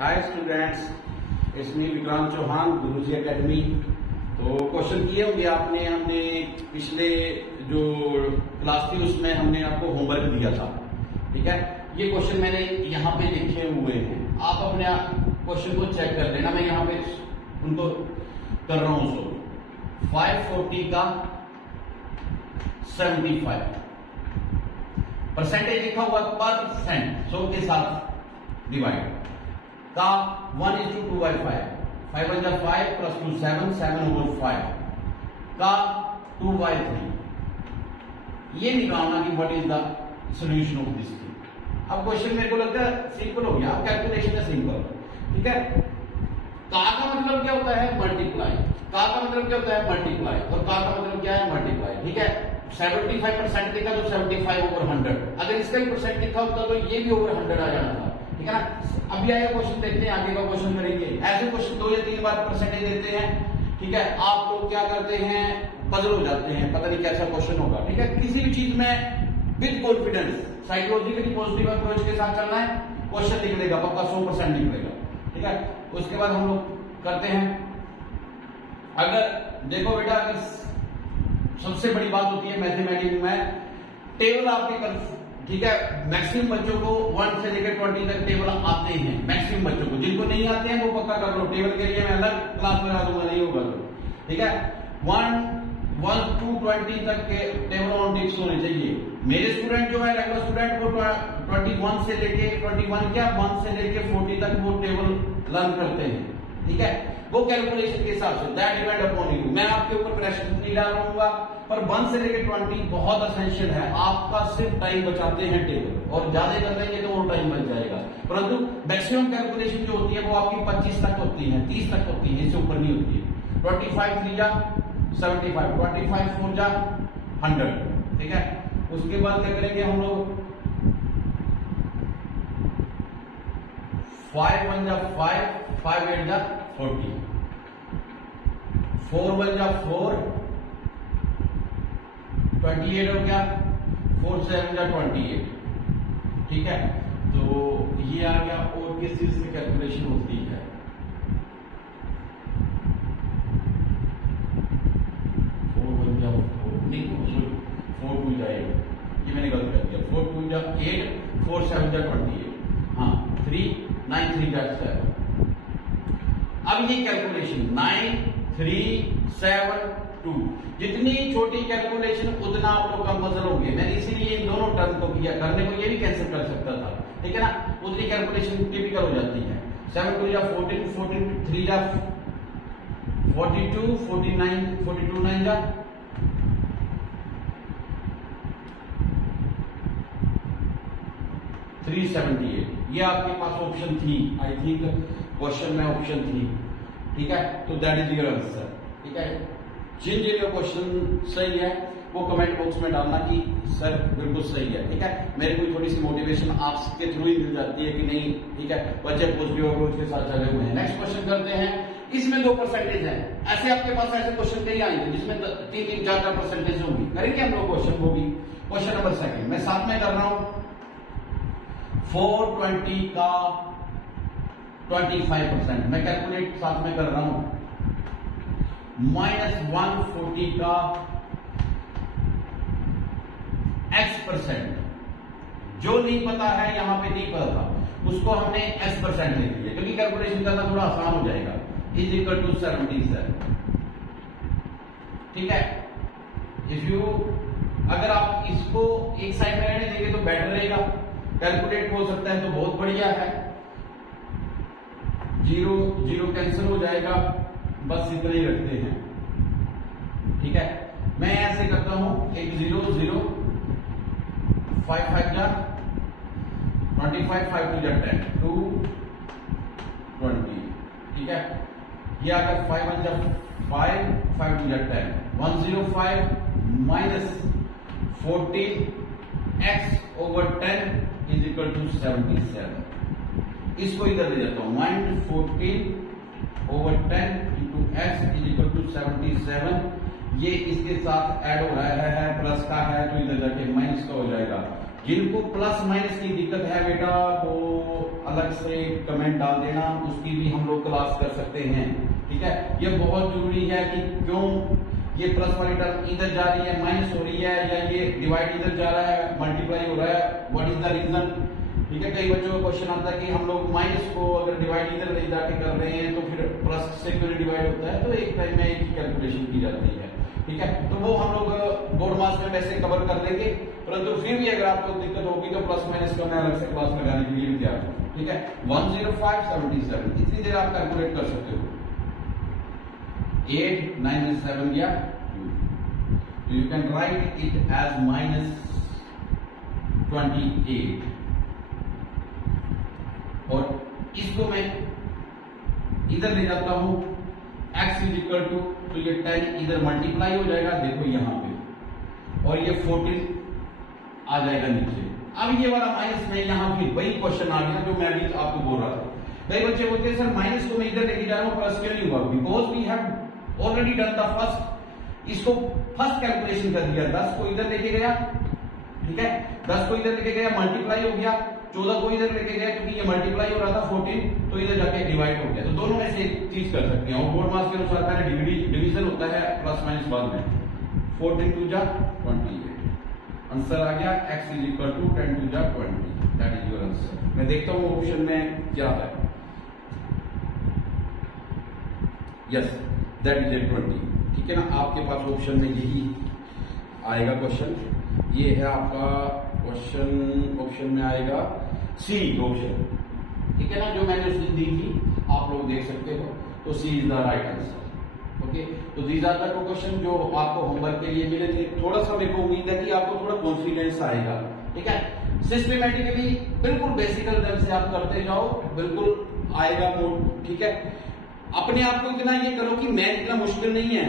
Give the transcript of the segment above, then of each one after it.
Hi students, it's me Vikrant Chauhan, Guruji academy. तो question किए होंगे आपने, हमने पिछले जो क्लास थी उसमें हमने आपको होमवर्क दिया था। ठीक है, ये क्वेश्चन मैंने यहाँ पे लिखे हुए हैं, आप अपने क्वेश्चन को चेक कर लेना। मैं यहाँ पे उनको कर रहा हूं। 540 का 75 परसेंटेज लिखा हुआ परसेंट, 100 के साथ डिवाइड का 1:2/5, 5 1 5 प्लस 2 7, 7/5 का 2/3। ये निकालना कि what is the solution of this thing. अब क्वेश्चन मेरे को लगता है सिंपल हो गया, कैलकुलेशन है सिंपल। ठीक है, का मतलब क्या होता है? मल्टीप्लाई। का मतलब क्या होता है? मल्टीप्लाई। और का मतलब क्या है? मल्टीप्लाई। ठीक है, 75% लिखा तो 75/100। अगर इसका भी परसेंट लिखा होता तो ये भी ओवर 100 आ जाना था। ठीक है ना। अभी आगे क्वेश्चन देखते हैं, आगे का क्वेश्चन करेंगे। ऐसे क्वेश्चन 2 या 3 बार परसेंटेज देते हैं। ठीक है, आप लोग क्या करते हैं, पजल हो जाते हैं, पता नहीं कैसा क्वेश्चन होगा। ठीक है, किसी भी चीज में with confidence, psychologically positive approach के साथ चलना है। क्वेश्चन निकलेगा पक्का, 100% निकलेगा। ठीक है, उसके बाद हम लोग करते हैं। अगर देखो बेटा, अगर सबसे बड़ी बात होती है मैथमेटिक्स में टेबल आपके, ठीक है, मैक्सिमम बच्चों को 1 से लेकर 20 तक टेबल आते हैं। मैक्सिमम बच्चों को, जिनको नहीं आते हैं वो पक्का कर लो, टेबल के लिए मैं अलग क्लास बना दूंगा, नहीं होगा तो। ठीक है, 1 to 20 तक के टेबल ऑन टिक्स होने चाहिए। मेरे स्टूडेंट जो है, रेगुलर स्टूडेंट, वो 21 से लेके 21 क्या 1 से लेके 40 तक वो टेबल लर्न करते हैं। ठीक है, वो कैलकुलेशन के हिसाब से, दैट डिपेंड अपॉन यू। मैं आपके ऊपर प्रेशर नहीं डालूंगा, पर 1 से लेकर 20 बहुत असेंशियल है। आपका सिर्फ टाइम बचाते हैं टेबल, और ज्यादा कर लेंगे तो और टाइम बच जाएगा। परंतु मैक्सिमम कैलकुलेशन जो होती है वो आपकी 25 तक होती है, 30 तक होती है, इससे ऊपर नहीं होती है। 25 3 जा 75, 25 4 जा 100। ठीक है, उसके बाद क्या करेंगे हम लोग, 5 1 जा 5, 5 8 जा 40, 4 1 जा 4, 28 हो गया, 4 7 जा 28। ठीक है, तो ये आ गया। और किस चीज की कैलकुलेशन होती है? 4 1 जा 4 नहीं, 4 2 जा 8, ये मैंने गलत कर दिया। 4 2 जा 8, 4 7 जा 28, हाँ 3 9 3 जा 7। अब ये कैलकुलेशन 9 3 7 2, जितनी छोटी कैलकुलेशन उतना आप लोग कम पजल होंगे। मैंने इसीलिए इन दोनों टर्म को किया, करने को ये भी कैंसिल कर सकता था। ठीक है ना, उतनी कैलकुलेशन टिपिकल हो जाती है। 7 2 जा 14, 14 3 जा 42, 49 42 9 जा 378। ये आपके पास ऑप्शन थी, आई थिंक क्वेश्चन में ऑप्शन थी। ठीक है, तो दैट इज योर आंसर। ठीक है, जिन जिन क्वेश्चन सही है वो कमेंट बॉक्स में डालना कि सर बिल्कुल सही है। ठीक है, मेरे को थोड़ी सी मोटिवेशन आपके थ्रू ही मिल जाती है कि नहीं। ठीक है, बच्चे पॉजिटिव अप्रोच के साथ चले हुए हैं। नेक्स्ट क्वेश्चन करते हैं। इसमें 2% है। ऐसे आपके पास ऐसे क्वेश्चन कई आएंगे जिसमें 3 4 परसेंटेज होंगी। करेंगे हम लोग क्वेश्चन को भी। क्वेश्चन नंबर 2 मैं साथ में कर रहा हूं। 420 का 25%, मैं कैलकुलेट साथ में कर रहा हूं। -140 का x%, जो नहीं पता है, यहां पे नहीं पता था, उसको हमने x% ले लिया, क्योंकि कैलकुलेशन करना थोड़ा आसान हो जाएगा। Is equal to 77। ठीक है, इफ यू, अगर आप इसको एक साइड में रहने देंगे तो बेटर रहेगा। कैलकुलेट हो सकता है तो बहुत बढ़िया है। 0 0 कैंसिल हो जाएगा, बस इतना ही रखते हैं। ठीक है, मैं ऐसे करता हूं, एक 0 0 5 5 जा 25, 5 2 जा 10, 2 20। ठीक है, ये अगर 5 1 जा 5, 5 2 जा 10, 105 minus 14 x/10 is equal to 77। इसको इधर ले जाता हूं, -14/10 into x is equal to 77। ये इसके साथ ऐड हो रहा है, प्लस का है तो इधर जाके माइनस का हो जाएगा। जिनको प्लस माइनस की दिक्कत है बेटा वो अलग से कमेंट डाल देना, उसकी भी हम लोग क्लास कर सकते हैं। ठीक है, ये बहुत जरूरी है कि क्यों ये प्लस वाली टर्म इधर जा रही है, माइनस हो रही है, या ये डिवाइड इधर जा रहा है, मल्टीप्लाई हो रहा है, व्हाट इज द रीजन। ठीक है, कई बच्चों का क्वेश्चन आता है कि हम लोग माइनस को अगर डिवाइड इधर ले जाके कर रहे हैं तो फिर प्लस से क्यों डिवाइड होता है, तो एक टाइम में एक कैलकुलेशन की जाती है। ठीक है, तो वो हम लोग बोर्ड मास में वैसे कवर कर लेंगे, परंतु फिर भी अगर आपको दिक्कत होगी तो प्लस माइनस का मैं अलग से क्लास लगाने के लिए भी तैयार हूं। ठीक है, 10577 इतनी देर आप कैलकुलेट कर सकते हो। 8 9 7 गया, you can write it as -28 और इसको मैं इधर ले जाता हूं x इज इक्वल टू, तो ये 10 इधर मल्टीप्लाई हो जाएगा, देखो यहां पे, और ये 14 आ जाएगा नीचे। अब ये वाला माइनस में यहां भी वही क्वेश्चन आ गया जो मैं भी आपको बोल रहा था। कई बच्चे बोलते हैं सर माइनस को मैं इधर लेके जा रहा हूं, प्लस क्यों नहीं हुआ? Because we have already done the first, इसको फर्स्ट कैलकुलेशन कर दिया। 10 को इधर लेके गया, ठीक है, 10 को इधर लेके गया, मल्टीप्लाई हो गया, 14 को इधर लेके गया क्योंकि ये मल्टीप्लाई हो रहा था 14, तो इधर जाके डिवाइड हो गया। तो दोनों में से एक चीज कर सकते हैं, और बोर्ड मास के अनुसार पहले डिवीजन होता है, प्लस माइनस बाद में। 14 2 जा 28, आंसर आ गया x इज इक्वल टू 10 2 जा 20, दैट इज योर आंसर। मैं देखता हूं ऑप्शन में क्या है। Yes, that is 20। ठीक है ना, आपके पास ऑप्शन में यही आएगा क्वेश्चन। ये है आपका क्वेश्चन, ऑप्शन में आएगा सी ऑप्शन। ठीक है ना, जो मैंने उस दिन दी थी आप लोग देख सकते हो, तो C is the right answer. Okay, तो दीज आर द क्वेश्चन जो आपको होमवर्क के लिए मिले थे। थोड़ा सा मेरे को उम्मीद है कि आपको थोड़ा कॉन्फिडेंस आएगा। ठीक है, सिस्टमेटिकली बिल्कुल बेसिकल ढंग से आप करते जाओ, बिल्कुल आएगा मोड। ठीक है, अपने आप को इतना ये करो कि मैथ इतना मुश्किल नहीं है।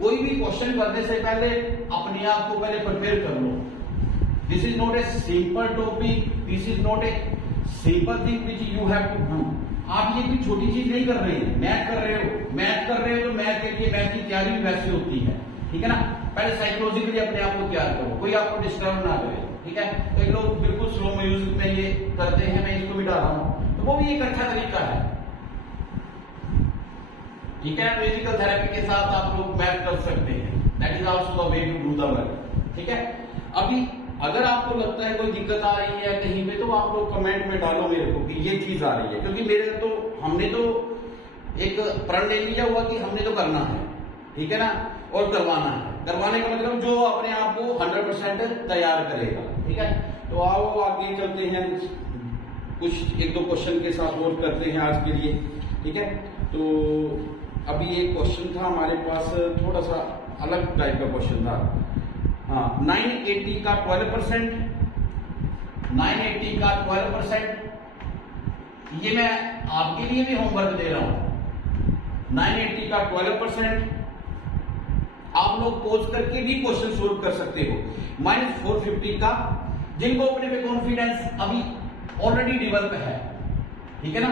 कोई भी क्वेश्चन करने से पहले अपने आप को पहले प्रिपेयर कर लो। This is not a simple topic, this is not a simple thing which you have to do. आप ये कोई छोटी चीज नहीं कर रहे हैं, मैथ कर रहे हो, मैथ कर रहे हो तो मैथ के लिए मैथ की तैयारी भी वैसी होती है। ठीक है ना, पहले साइकोलॉजिकली अपने आप को तैयार करो, कोई आपको डिस्टर्ब ना करे। ठीक है, तो लोग बिल्कुल स्लो म्यूजिक में ये करते हैं, मैं इसको भी डाल रहा हूं, तो वो भी एक अच्छा तरीका है। ठीक है, म्यूजिकल थेरेपी के साथ आप लोग मैथ कर सकते हैं, that is also the way to do the work. ठीक है, अभी अगर आपको लगता है कोई दिक्कत आ रही है कहीं पे, तो आप लोग कमेंट में डालो मेरे को कि ये चीज आ रही है, क्योंकि मेरे तो हमने तो एक प्रण ले लिया हुआ कि हमने तो करना है। ठीक है ना, और करवाना है। करवाने का मतलब जो अपने आप को 100% तैयार करेगा। ठीक है, तो आओ आगे चलते हैं, कुछ एक दो क्वेश्चन के साथ और करते हैं आज के लिए। ठीक है, तो अभी एक क्वेश्चन था हमारे पास, थोड़ा सा अलग टाइप का क्वेश्चन था। हाँ, 980 का 12%, 980 का 12%, ये मैं आपके लिए भी होमवर्क दे रहा हूं। 980 का 12% आप लोग पोज करके भी क्वेश्चन सोल्व कर सकते हो। -450 का, जिनको अपने पे कॉन्फिडेंस अभी ऑलरेडी डेवलप है। ठीक है ना,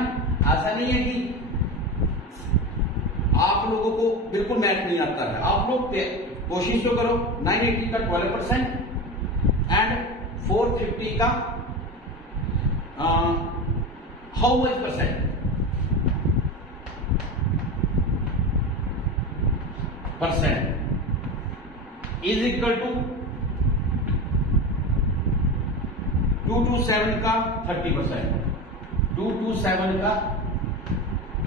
ऐसा नहीं है कि आप लोगों को बिल्कुल मैथ नहीं आता है। आप लोग कोशिश तो करो। 980 का 12% एंड 450 का how much percent is equal to 227 का 30%, 227 का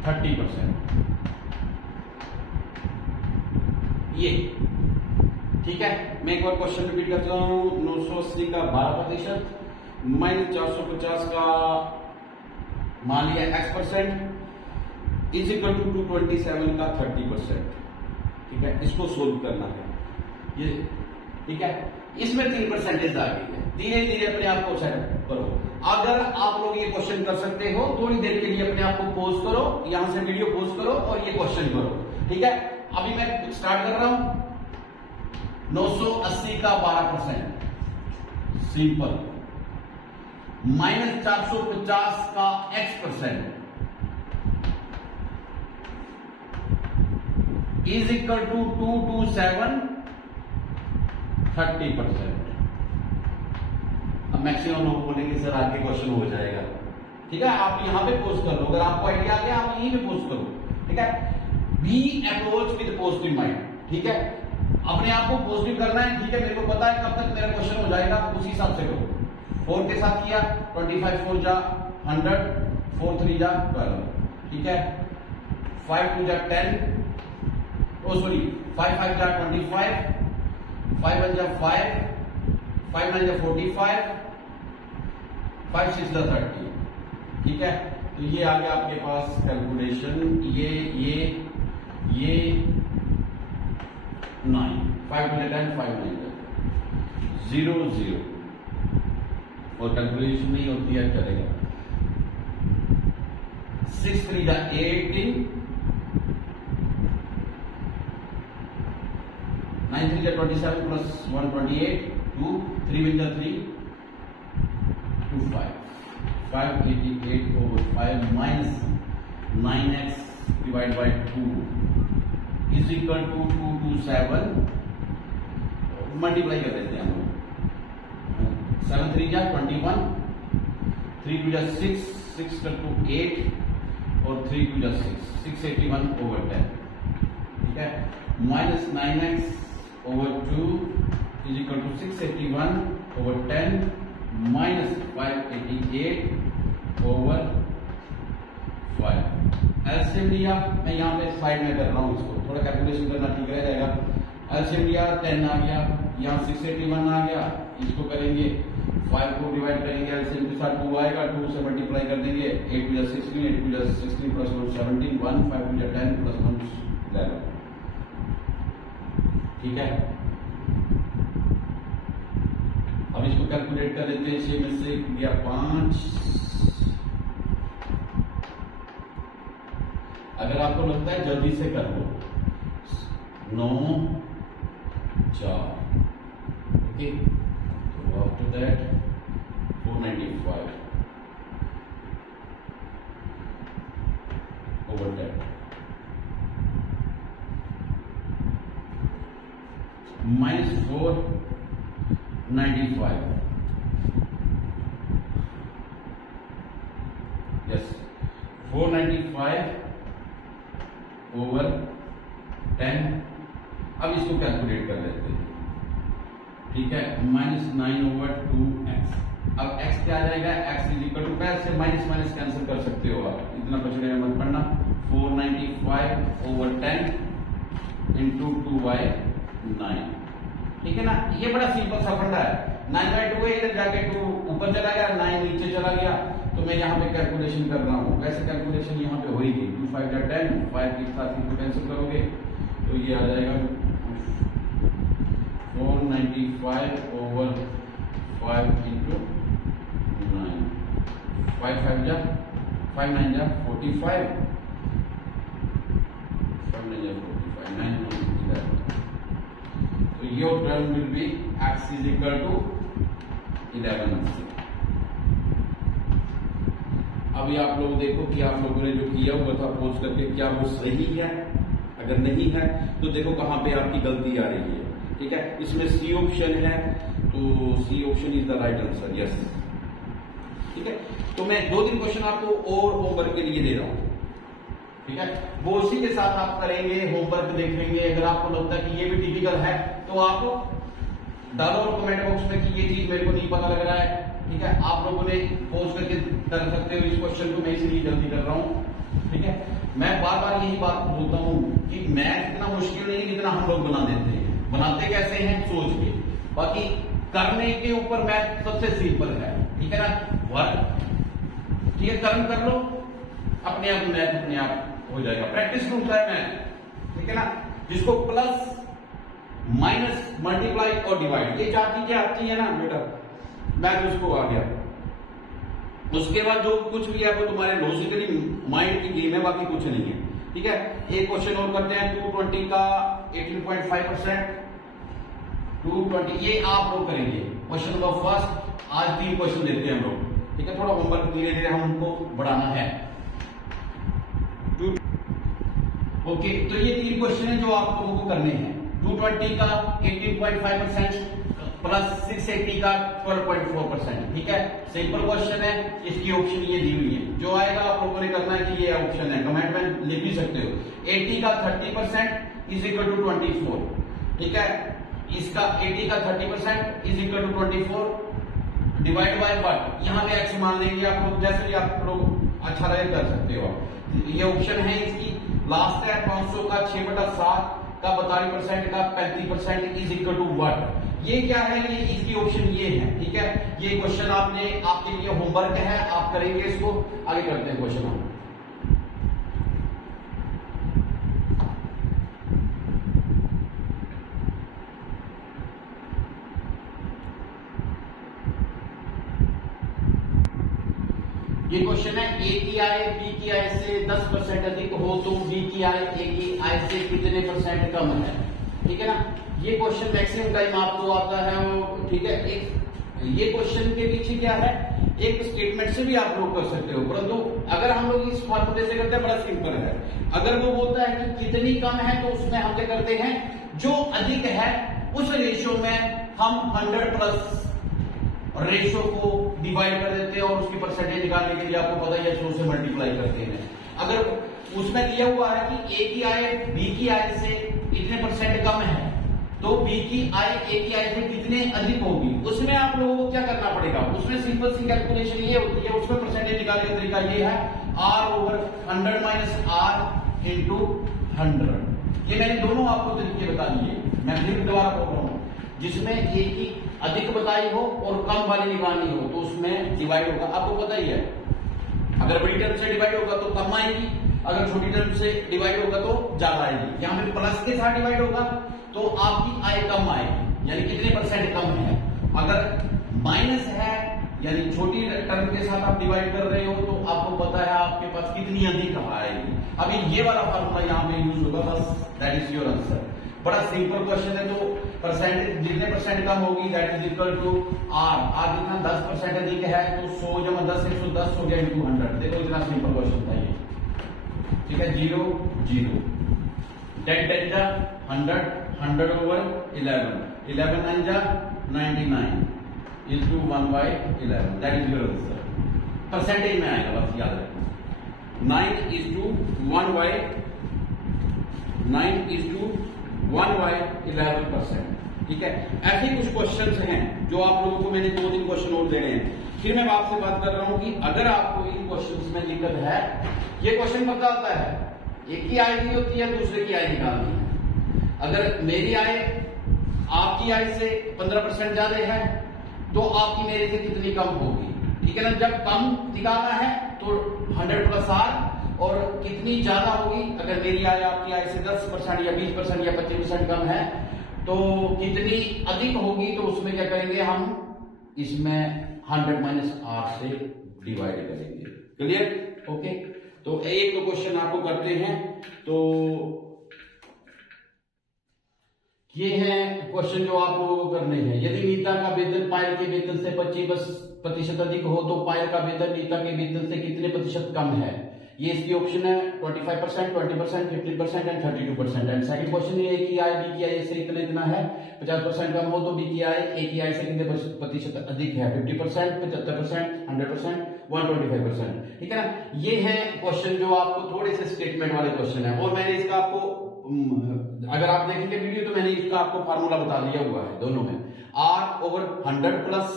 30%, ये। ठीक है, मैं एक बार क्वेश्चन रिपीट करता हूं। 980 का 12%, -450 का मान लिया x% इज इक्वल टू 227 का 30%। ठीक है, इसको सोल्व करना है ये। ठीक है, इसमें 3% आ गई है। धीरे धीरे अपने आप को सेट करो। अगर आप लोग ये क्वेश्चन कर सकते हो, थोड़ी देर के लिए अपने आप को पॉज करो, यहां से वीडियो पॉज करो और ये क्वेश्चन करो। ठीक है, अभी मैं स्टार्ट कर रहा हूं। 980 का 12%, सिंपल, -450 का x% इज इक्वल टू 227 30%। अब मैक्सिमम लोग बोलेंगे सर आगे क्वेश्चन हो जाएगा। ठीक है, आप यहाँ पे पोस्ट कर लो, अगर आपको आइडिया आ गया आप यहीं पे पोस्ट करो। ठीक है, be approach with positive mind. ठीक है, अपने आप को पॉजिटिव करना है। ठीक है, मेरे को पता है कब तक मेरा क्वेश्चन हो जाएगा, उसी हिसाब से करो। 4 के साथ किया, 25 4 जा 100, 4 3 जा 12। ठीक है, 5 2 जा 10, ओ सॉरी 5 5 जा 25, 5 1 जा 5, 5 9 जा 45, 5 6 जा 30। ठीक है, तो ये आ गया आपके पास कैलकुलेशन। ये 9, 5 2 जा 10, 5 9 जा 0 0, और कैलकुलेशन नहीं होती है चलेगा। 6 3 जा 18, 9 3 जा 27 प्लस 1 28, 2 3 1 जा 3, 2 5, 588 over 5 minus 9x divided by 2 is equal to 227। Multiply कर देते हैं हम लोग। 7 3 जा 21, 3 2 जा 6, 6 to 8, और 3 2 जा 6, 681 over 10। ठीक है, minus 9x over 2 is equal to 681 over 10 minus 588 over 5। LCM लिया, मैं यहाँ पे स्लाइड में कर रहा हूँ, इसको थोड़ा कैलकुलेशन करना ठीक रह जाएगा। एलसीएम लिया 10 आ गया, यहाँ 681 आ गया, इसको करेंगे 5 को डिवाइड करेंगे, एलसीएम के साथ 2 आएगा, 2 से मल्टीप्लाई कर देंगे, 8 2 जा 16, 8 2 जा 16 प्लस 1 17, 1 5 2 जा 10 प्लस 1 11। ठीक है, अब इसको कैलकुलेट कर लेते हैं। 6 में से गया 5। अगर आपको लगता है जल्दी से कर लो, 9 4। ओके, तो after that 495 over that minus 495, yes 495 over 10। अब इसको कैलकुलेट कर लेते हैं। ठीक है, माइनस 9 ओवर 2x। अब x क्या आ जाएगा, x इज इक्वल टू, पैर से माइनस माइनस कैंसिल कर सकते हो आप, इतना पछड़े में मत पड़ना। 495 ओवर 10 इंटू 2/9। ठीक है ना, ये बड़ा सिंपल सा फंडा है। 9/2 है, इधर जाके 2 ऊपर चला गया, 9 नीचे चला गया, तो मैं यहाँ पे कैलकुलेशन कर रहा हूँ। वैसे कैलकुलेशन यहाँ पे होगी, 2 5 जा 10, 5 के साथ इसको कैंसिल करोगे तो ये आ जाएगा 495 ओवर 5 इंटू 9, 5 5 जा 5 9 जा 45, 5 9 जा 45, 9 11। तो your term will be x is equal to 11। अभी आप लोग देखो कि आप लोगों ने जो किया हुआ था पोस्ट करके, क्या वो सही है? अगर नहीं है तो देखो कहां पे आपकी गलती आ रही है। ठीक है, इसमें सी ऑप्शन है, तो C option is the right answer, yes. ठीक है, तो मैं 2-3 क्वेश्चन आपको और होमवर्क के लिए दे रहा हूं। ठीक है, वो उसी के साथ आप करेंगे, होमवर्क देखेंगे। अगर आपको लगता है कि ये भी टिपिकल है तो आप डालो और कमेंट बॉक्स में कि ये चीज मेरे को नहीं पता लग रहा है। ठीक है, आप लोगों ने पोस्ट करके कर सकते हो इस क्वेश्चन को, मैं इसलिए जल्दी कर रहा हूं। ठीक है, मैं बार बार यही बात बोलता हूं कि मैथ इतना मुश्किल नहीं जितना हम लोग बना देते हैं। बनाते कैसे हैं सोच के, बाकी करने के ऊपर मैथ सबसे सिंपल है। ठीक है ना, वर्क ठीक है, कर्म कर लो, अपने आप मैथ अपने आप हो जाएगा। प्रैक्टिस ढूंढता है मैथ। ठीक है ना, जिसको प्लस माइनस मल्टीप्लाई और डिवाइड ये 4 चीजें आती है ना बेटा, मैथ उसको आ गया। उसके बाद जो कुछ भी है वो तुम्हारे लॉजिकली माइंड की गेम है, बाकी कुछ नहीं है। ठीक है, एक क्वेश्चन और करते हैं। 220 का 18.5%, 220 ये आप लोग करेंगे। क्वेश्चन नंबर फर्स्ट, आज 3 क्वेश्चन देते हैं हम लोग। ठीक है, थोड़ा होमवर्क धीरे धीरे हमको बढ़ाना है। ओके, तो ये 3 क्वेश्चन है जो आप लोगों को करने हैं। 220 का 18.5% प्लस 680 का 12.4%। ठीक है, सिंपल क्वेश्चन है, इसकी ऑप्शन ये दी हुई है। जो आएगा आप लोगों ने करना है कि ये ऑप्शन है, कमेंट में लिख भी सकते हो। 80 का 30% इज इक्वल टू 24। ठीक है, इसका 80 का 30% is equal to 24 divide by what, यहाँ पे एक्स मान लेंगे आप लोग, जैसे भी आप लोग अच्छा लगे कर सकते हो। ये ऑप्शन है इसकी। लास्ट है 500 का 6/7 का 42% का 35% इज इक्वल टू व्हाट। ये क्या है, ये इसकी ऑप्शन ये है। ठीक है, ये क्वेश्चन आपने आपके लिए होमवर्क है, आप करेंगे इसको। आगे करते हैं क्वेश्चन हम। ये क्वेश्चन है, ए की आय बी की आय से 10% अधिक हो तो बी की आय ए की आय से कितने % कम है। ठीक है ना, ये क्वेश्चन मैक्सिमम टाइम आपको आता है। ठीक है, एक ये क्वेश्चन के पीछे क्या है, एक स्टेटमेंट से भी आप लोग कर सकते हो, परंतु अगर हम लोग इस फॉर्मूले से करते हैं बड़ा सिंपल है। अगर वो बोलता है कि कितनी कम है तो उसमें हम क्या करते हैं, जो अधिक है उस रेशियो में हम 100 प्लस रेशियो को डिवाइड कर देते हैं और उसकी परसेंटेज निकालने के लिए आपको पता ही है 100 से मल्टीप्लाई करते हैं। अगर उसमें दिया हुआ है कि ए की आय बी की आय से इतने % कम है तो बी की आय ए की आय से कितने अधिक होगी, उसमें आप लोगों को क्या करना पड़ेगा, उसमें सिंपल सी कैलकुलेशन ये होती है। उसमें परसेंटेज निकालने का तरीका ये है, R/100 माइनस R इंटू 100। ये मैंने दोनों आपको तरीके बता दिए, मैं फिर दोबारा बोल रहा हूं। जिसमें ए की अधिक बताई हो और कम वाली निकालनी हो तो उसमें डिवाइड होगा, आपको पता ही है। अगर बड़ी टर्म से डिवाइड होगा तो कम आएगी, अगर छोटी टर्म से डिवाइड होगा तो ज्यादा आएगी। यहां पे प्लस के साथ डिवाइड होगा तो आपकी आय कम आएगी, यानी कितने % कम है। अगर माइनस है यानी छोटी टर्म के साथ आप डिवाइड कर रहे हो तो आपको पता है आपके पास कितनी अधिक आएगी। अभी ये वाला फार्मूला यहाँ पे यूज होगा, बस दैट इज योर आंसर। बड़ा सिंपल क्वेश्चन है। तो परसेंटेज जितने % कम होगी that is equal to R. R जितना 10% अधिक है तो 100 × 10 110 हो गया इंटू 100। देखो इतना सिंपल क्वेश्चन था ये। ठीक है, 0 0 10 10 जा 100 100 over 11 11 9 जा 99 into 1/11 that is your answer. Percentage में आएगा, बस याद रखना 9:1/11%। ठीक है, ऐसे ही कुछ क्वेश्चंस हैं जो आप लोगों को मैंने 2-3 क्वेश्चन और देने हैं। फिर मैं आपसे बात कर रहा हूं कि अगर आपको इन क्वेश्चंस में दिक्कत है, ये क्वेश्चन पता होता है, एक की आय दी होती है दूसरे की आय निकालनी है। अगर मेरी आय आपकी आय से 15% ज्यादा है तो आपकी मेरे से कितनी कम होगी। ठीक है ना, जब कम निकालना है तो 100 प्लस R, और कितनी ज्यादा होगी, अगर मेरी आय आपकी आय से 10% या 20% या 25% कम है तो कितनी अधिक होगी, तो उसमें क्या करेंगे हम, इसमें 100 माइनस R से डिवाइड करेंगे। क्लियर? ओके, तो एक तो क्वेश्चन आपको करते हैं। तो ये है क्वेश्चन जो आप लोगों को करने हैं। यदि नीता का वेतन पायल के वेतन से 25% अधिक हो तो पायल का वेतन नीता के वेतन से कितने % कम है। ये इसकी ऑप्शन है 25%, 20%, 50% एंड 32%। एंड सेकंड क्वेश्चन ये है कि आय बी की आय से इतना है 50% कम हो तो बी की आय ए की आय से कितने % अधिक है, 50%, 75%, 100%, 125%। ठीक है ना, ये है क्वेश्चन जो आपको थोड़े से स्टेटमेंट वाले क्वेश्चन है। और मैंने इसका आपको, अगर आप देखेंगे वीडियो तो मैंने इसका आपको फार्मूला बता दिया हुआ है दोनों में। R/100 प्लस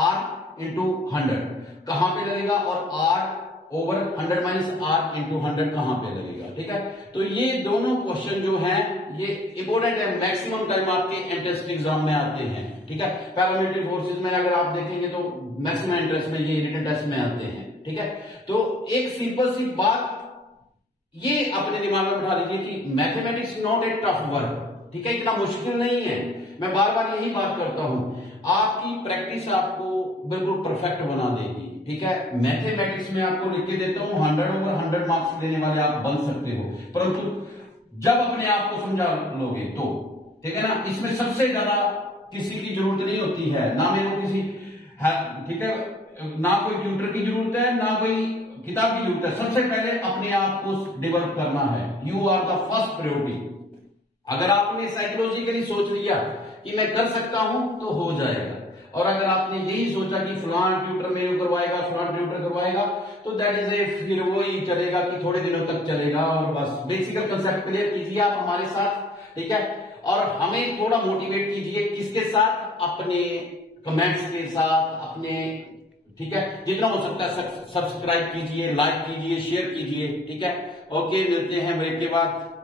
R इंटू 100 कहां पे लगेगा, और R/100 माइनस R इंटू 100 कहां पे लगेगा। ठीक है, तो ये दोनों क्वेश्चन जो हैं ये इंपोर्टेंट है, मैक्सिमम टाइम आपके एंट्रेंस एग्जाम में आते हैं। ठीक है, पैरामिलिट्री फोर्सेज में अगर आप देखेंगे तो मैक्सिमम एंट्रेंस में ये रिटन टेस्ट में आते हैं। ठीक है, तो एक सिंपल सी बात ये अपने दिमाग में बिठा लीजिए कि mathematics not a tough work. ठीक है, इतना मुश्किल नहीं है। मैं बार बार यही बात करता हूं, आपकी प्रैक्टिस आपको बिल्कुल परफेक्ट बना देगी। ठीक है, मैथमेटिक्स में आपको लिख के देता हूं 100/100 मार्क्स देने वाले आप बन सकते हो, परंतु जब अपने आप को समझा लोगे तो। ठीक है ना, इसमें सबसे ज्यादा किसी की जरूरत नहीं होती है, ना मेरे को किसी है, ठीक है, ना कोई ट्यूटर की जरूरत है, ना कोई किताब की जरूरत है। सबसे पहले अपने आप को डेवलप करना है। You are the first priority. अगर आपने साइकोलॉजिकली सोच लिया कि मैं कर सकता हूं तो हो जाएगा। और अगर आपने यही सोचा कि फलां ट्यूटर मेरे करवाएगा, फलां ट्यूटर करवाएगा, तो दैट इज ए फिर वो ही चलेगा कि थोड़े दिनों तक चलेगा। और बस बेसिकल कंसेप्ट क्लियर कीजिए आप हमारे साथ, ठीक है। और हमें थोड़ा मोटिवेट कीजिए, किसके साथ? अपने कमेंट्स के साथ, अपने, ठीक है, जितना हो सकता है सब्सक्राइब कीजिए, लाइक कीजिए, शेयर कीजिए, ठीक है। ओके, मिलते हैं ब्रेक के बाद।